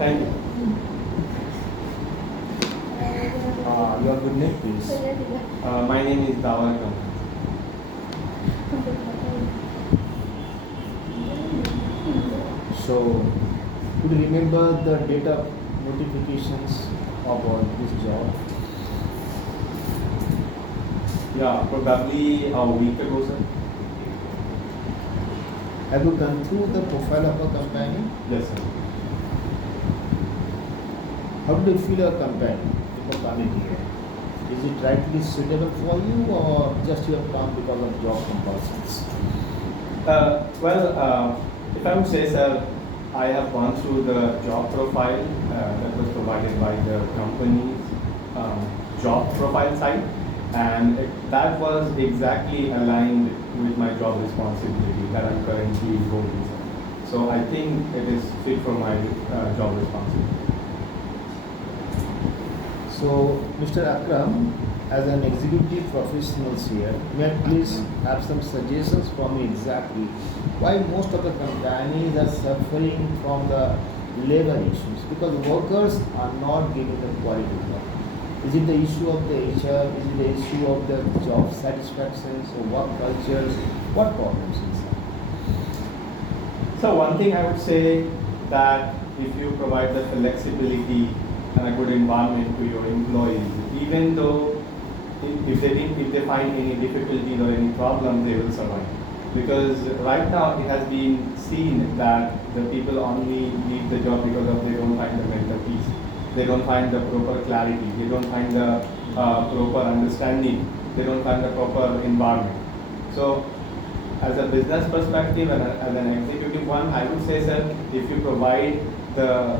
Thank you. Your good name, please. My name is Dawar Khan. So, could you remember the date of notifications about this job? Yeah, probably a week ago, sir. Have you gone through the profile of a company? Yes, sir. How do you feel a company before coming here? Is it rightly suitable for you or just you have come because of job compulsions? If I would say, sir, I have gone through the job profile that was provided by the company's job profile site, and that was exactly aligned with my job responsibility that I'm currently holding, sir. So I think it is fit for my job responsibility. So, Mr. Akram, as an executive professional here, may I please have some suggestions for me exactly why most of the companies are suffering from the labor issues? Because workers are not getting the quality work. Is it the issue of the HR? Is it the issue of the job satisfaction or work cultures? What problems is So one thing I would say that if you provide the flexibility and a good environment to your employees, even though if they find any difficulties or any problem, they will survive. Because right now it has been seen that the people only leave the job because of they don't find the mental peace, they don't find the proper clarity, they don't find the proper understanding, they don't find the proper environment. So as a business perspective and as an executive one, I would say, sir, if you provide the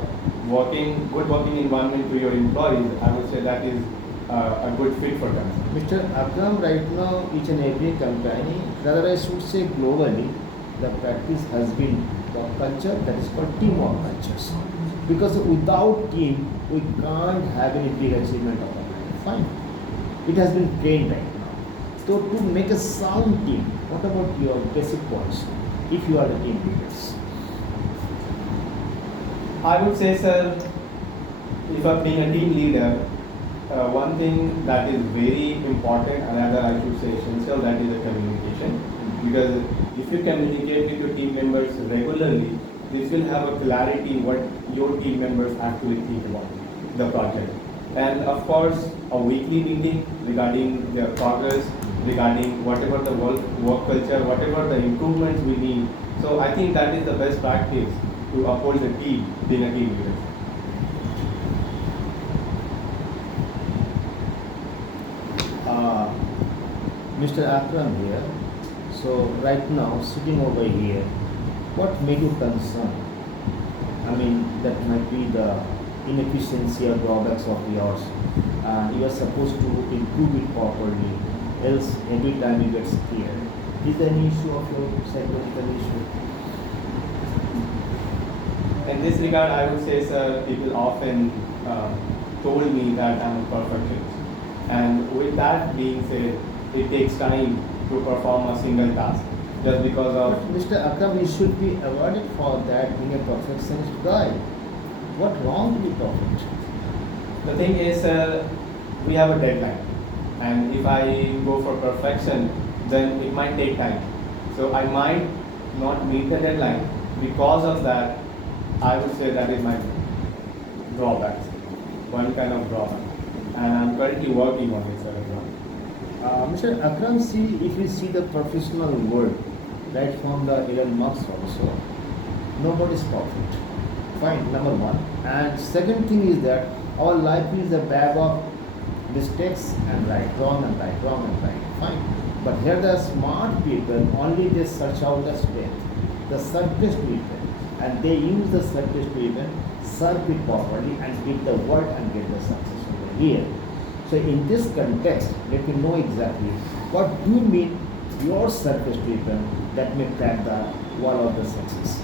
good working environment to your employees, I would say that is a good fit for them. Mr. Akram, right now, each and every company, rather I should say globally, the practice has been work culture that is called teamwork cultures. Because without team, we can't have any big achievement of a life. Fine. It has been trained right now. So to make a sound team, what about your basic points if you are the team leaders? I would say, sir, if I'm being a team leader, one thing that is very important, and rather I should say essential, that is the communication. Because if you communicate with your team members regularly, this will have a clarity what your team members actually think about the project. And of course, a weekly meeting regarding their progress, regarding whatever the work culture, whatever the improvements we need. So I think that is the best practice to uphold the team, being a team leader. Mr. Akram here. So right now, sitting over here, what made you concerned? I mean, that might be the inefficiency or drawbacks of yours. You are supposed to improve it properly, else every time you get scared. Is there any issue of your psychological issue? In this regard, I would say, sir, people often told me that I'm a perfectionist. And with that being said, it takes time to perform a single task just because But of. Mr. Akram, you should be awarded for that being a perfectionist guy. What wrong to be perfect? The thing is, we have a deadline. And if I go for perfection, then it might take time. So I might not meet the deadline. Because of that, I would say that is my drawback, one kind of drawback. And I'm currently working on it, sir, as well. Mr. Akram, see, if you see the professional world, right from the Elon Musk also, nobody is perfect. Fine, number one. And second thing is that our life is a bag of mistakes and right, wrong and right, wrong and right. Fine. But here the smart people only they search out the strength, the surface to even, and they use the surface to even serve it properly and give the word and get the success over here. So in this context, let me know exactly what do you mean your surface to even that may crack the wall of the success.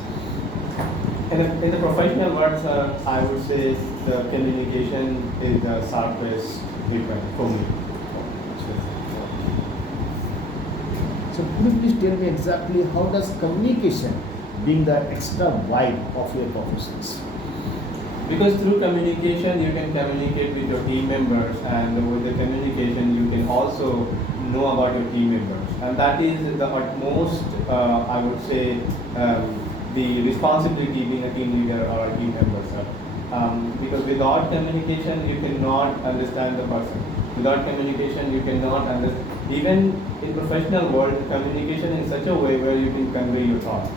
In the professional words, I would say the communication is the sharpest weapon for me. So could you please tell me exactly how does communication bring the extra vibe of your professions? Because through communication you can communicate with your team members, and with the communication you can also know about your team members, and that is the utmost, I would say, the responsibility being a team leader or a team member, sir. Because without communication you cannot understand the person. Without communication you cannot understand. Even in professional world, communication in such a way where you can convey your thoughts.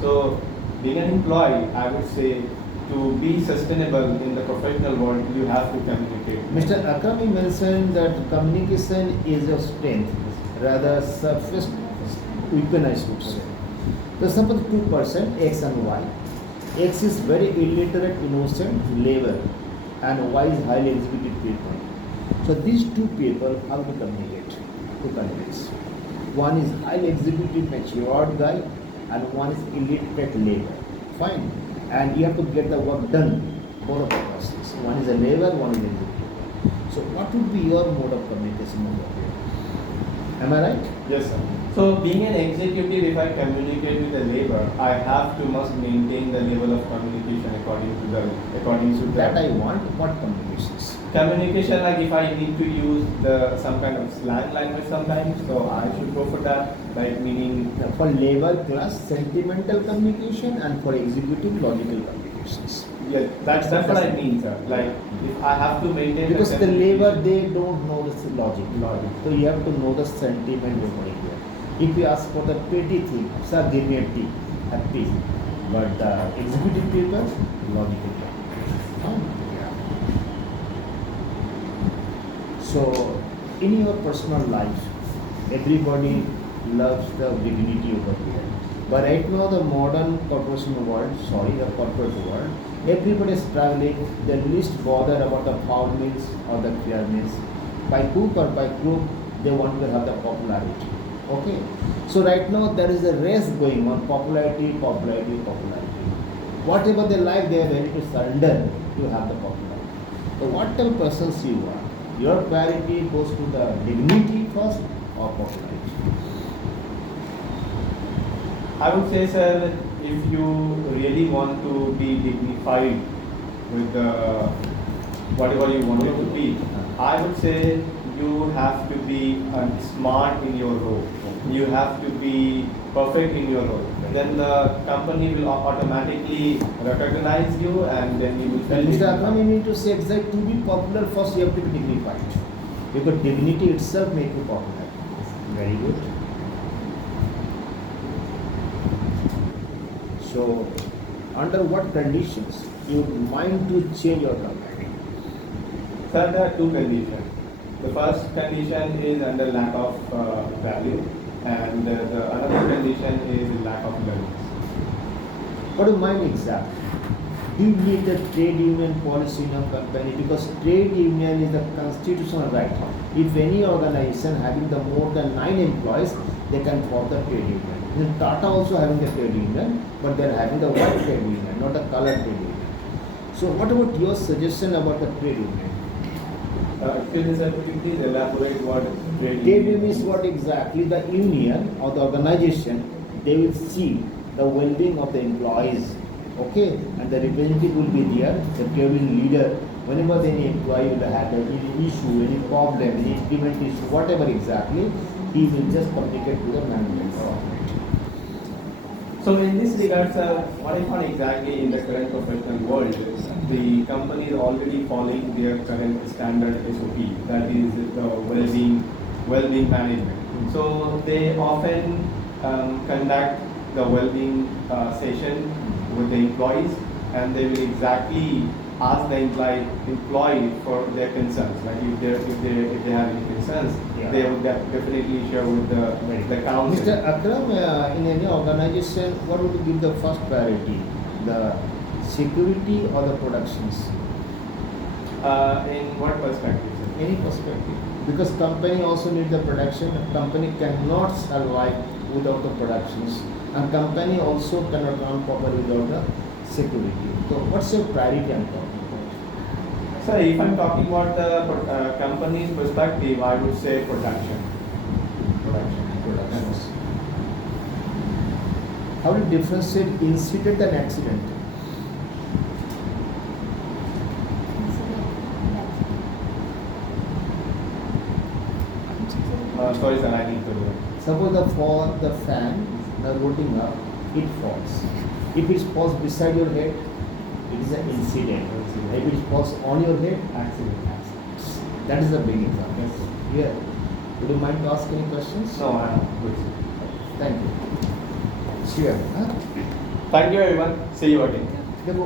So being an employee, I would say, to be sustainable in the professional world, you have to communicate. Mr. Akrami mentioned that communication is a strength, rather surface weapon, I should say. So suppose two person X and Y. X is very illiterate, innocent, labor, and Y is highly executive people. So these two people have to communicate to convince. One is highly executive, matured guy, and one is illiterate labor. Fine. And you have to get the work done, both of the persons. One is a labor, one is executive. So what would be your mode of communication over here? Am I right? Yes, sir. So being an executive, if I communicate with the labor, I have to must maintain the level of communication according to the That I want. What communications? communication. Like if I need to use some kind of slang language sometimes, so I should go for that. Like meaning For labor class, sentimental communication, and for executive, logical communications. yeah, that's what I mean, sir. Like if I have to maintain Because the communication- labor, they don't know the logic. Logic. So you have to know the sentiment over here. If you ask for the petty thing, sir, give me a tea, happy. But the executive people, logical. Yeah. So, in your personal life, everybody loves the dignity over here. But right now, the modern corporation world, the corporate world, everybody is struggling. They're least bothered about the foul means or the clear means. By hook or by crook, they want to have the popularity. Okay. So right now there is a race going on, popularity. Whatever they like, they are ready to surrender to have the popularity. So whatever persons you are, your priority goes to the dignity first or popularity. I would say, sir, if you really want to be dignified with whatever you want it to be, I would say you have to be smart in your role. You have to be perfect in your role. Then the company will automatically recognize you, and then you will Well, Mr. Akram, you need to say exactly to be popular first you have to be dignified. Because dignity itself makes you popular. Very good. So, under what conditions you would mind to change your company? Sir, there are two conditions. The first condition is under lack of value, and the another condition is lack of learning. What do you mind exactly? Do you need the trade union policy in your company? Because trade union is the constitutional right. If any organization having the more than 9 employees, they can form the trade union. Then Tata also having the trade union, but they are having the white trade union, not the colored trade union. So what about your suggestion about the trade union? Excuse me, sir, could you please elaborate what trade Trade union is what exactly the union or the organization, they will see the well-being of the employees, okay, and the representative will be there, the trade union leader. Whenever any employee will have any issue, any problem, any implement issue, whatever exactly, he will just communicate to the management. So in this regard, sir, what I found exactly in the current professional world, the company is already following their current standard SOP, that is the well-being management. So they often conduct the well-being session with the employees, and they will exactly ask the employee for their concerns. Like if they have any concerns, Yeah. they would definitely share with the council. Mr. Akram, in any organization, what would you give the first priority? The security or the productions? In what perspective, sir? Any perspective. Because company also need the production. A company cannot survive without the productions. And company also cannot run properly without the security. So what's your priority I'm talking about? Sir, if I'm talking about the company's perspective, I would say production. Productions. How do you differentiate incident and accident? Sorry, sir, I need to do it. Suppose the fan, the rotating up, it falls. If it falls beside your head, it is an incident. If it falls on your head, Accident. that is the big example. Yes. Here, would you mind to ask any questions? No, I am good. Thank you. Sure. Huh? Thank you, everyone. See you again. देखो